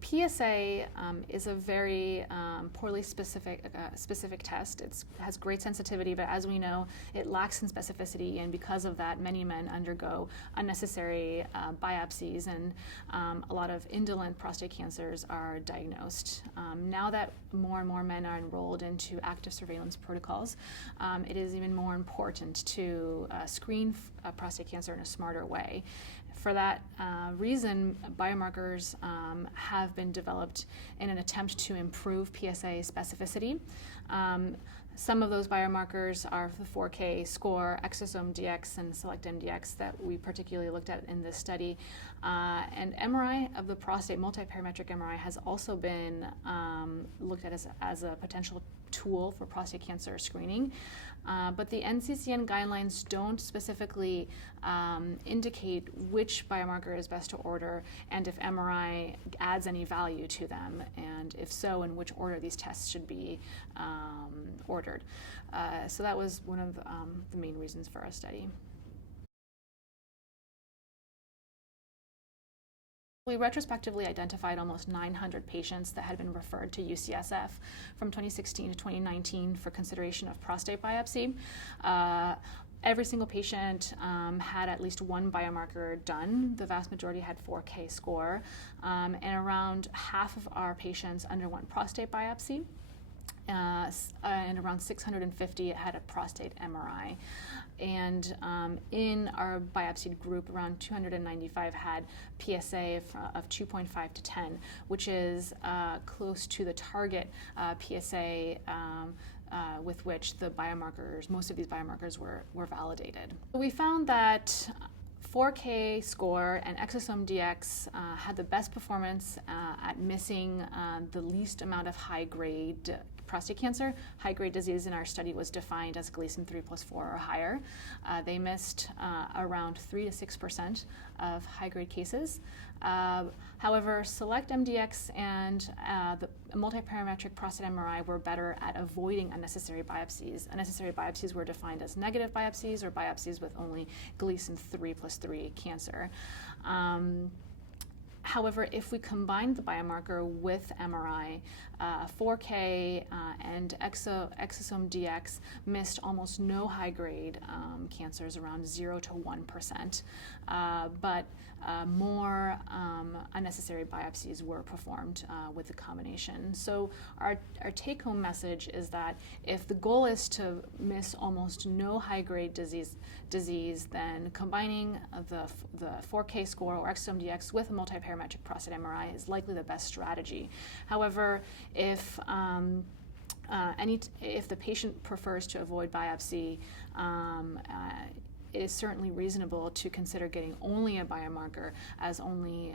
PSA is a very poorly specific test. It has great sensitivity, but as we know, it lacks in specificity, and because of that, many men undergo unnecessary biopsies, and a lot of indolent prostate cancers are diagnosed. Now that more and more men are enrolled into active surveillance protocols, it is even more important to screen prostate cancer in a smarter way. For that reason, biomarkers have been developed in an attempt to improve PSA specificity. Some of those biomarkers are the 4K score, ExoDx, and SelectMDx that we particularly looked at in this study. And MRI of the prostate, multiparametric MRI, has also been looked at as a potential tool for prostate cancer screening. But the NCCN guidelines don't specifically indicate which biomarker is best to order and if MRI adds any value to them, and if so, in which order these tests should be ordered. So that was one of the main reasons for our study. We retrospectively identified almost 900 patients that had been referred to UCSF from 2016 to 2019 for consideration of prostate biopsy. Every single patient had at least one biomarker done. The vast majority had 4K score, and around half of our patients underwent prostate biopsy. And around 650 had a prostate MRI. And in our biopsied group, around 295 had PSA of 2.5 to 10, which is close to the target PSA with which the biomarkers, most of these biomarkers were validated. We found that 4K score and ExoDx had the best performance at missing the least amount of high-grade prostate cancer. High-grade disease in our study was defined as Gleason 3+4 or higher. They missed around 3 to 6% of high-grade cases. However, SelectMDx and the multiparametric prostate MRI were better at avoiding unnecessary biopsies. Unnecessary biopsies were defined as negative biopsies or biopsies with only Gleason 3+3 cancer. However, if we combined the biomarker with MRI, 4K and ExoDx missed almost no high-grade cancers, around 0 to 1%, but more unnecessary biopsies were performed with the combination. So our take-home message is that if the goal is to miss almost no high-grade disease, then combining the 4K score or ExoDx with a multiparametric prostate MRI is likely the best strategy. However, if the patient prefers to avoid biopsy, it is certainly reasonable to consider getting only a biomarker, as only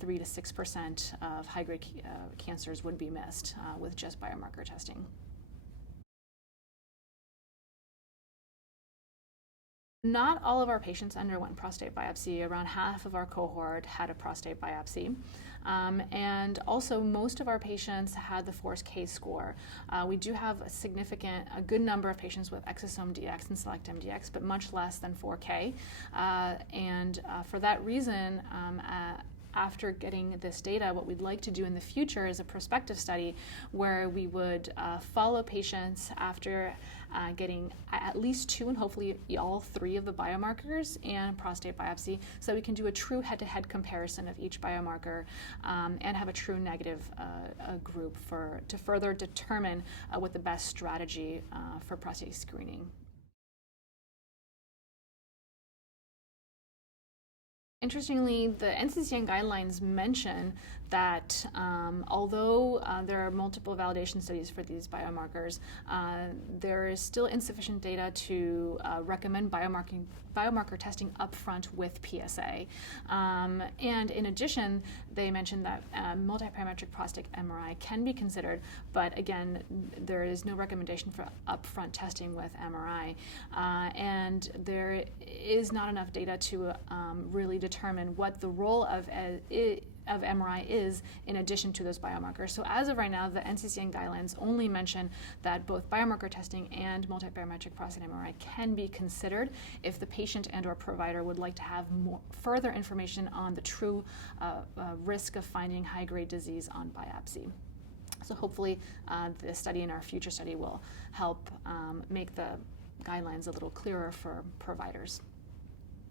3 to 6% of high-grade cancers would be missed with just biomarker testing. Not all of our patients underwent prostate biopsy. Around half of our cohort had a prostate biopsy. And also, most of our patients had the 4K score. We do have a good number of patients with ExoDx and SelectMDx, but much less than 4K. And for that reason, after getting this data, what we'd like to do in the future is a prospective study where we would follow patients after getting at least 2 and hopefully all 3 of the biomarkers and prostate biopsy, so we can do a true head-to-head comparison of each biomarker and have a true negative group to further determine what the best strategy for prostate screening. Interestingly, the NCCN guidelines mention that although there are multiple validation studies for these biomarkers, there is still insufficient data to recommend biomarker testing upfront with PSA. And in addition, they mentioned that multiparametric prostate MRI can be considered, but again, there is no recommendation for upfront testing with MRI. And there is not enough data to really determine what the role of of MRI is in addition to those biomarkers. So as of right now, the NCCN guidelines only mention that both biomarker testing and multiparametric prostate MRI can be considered if the patient and or provider would like to have further information on the true risk of finding high-grade disease on biopsy. So hopefully the study and our future study will help make the guidelines a little clearer for providers.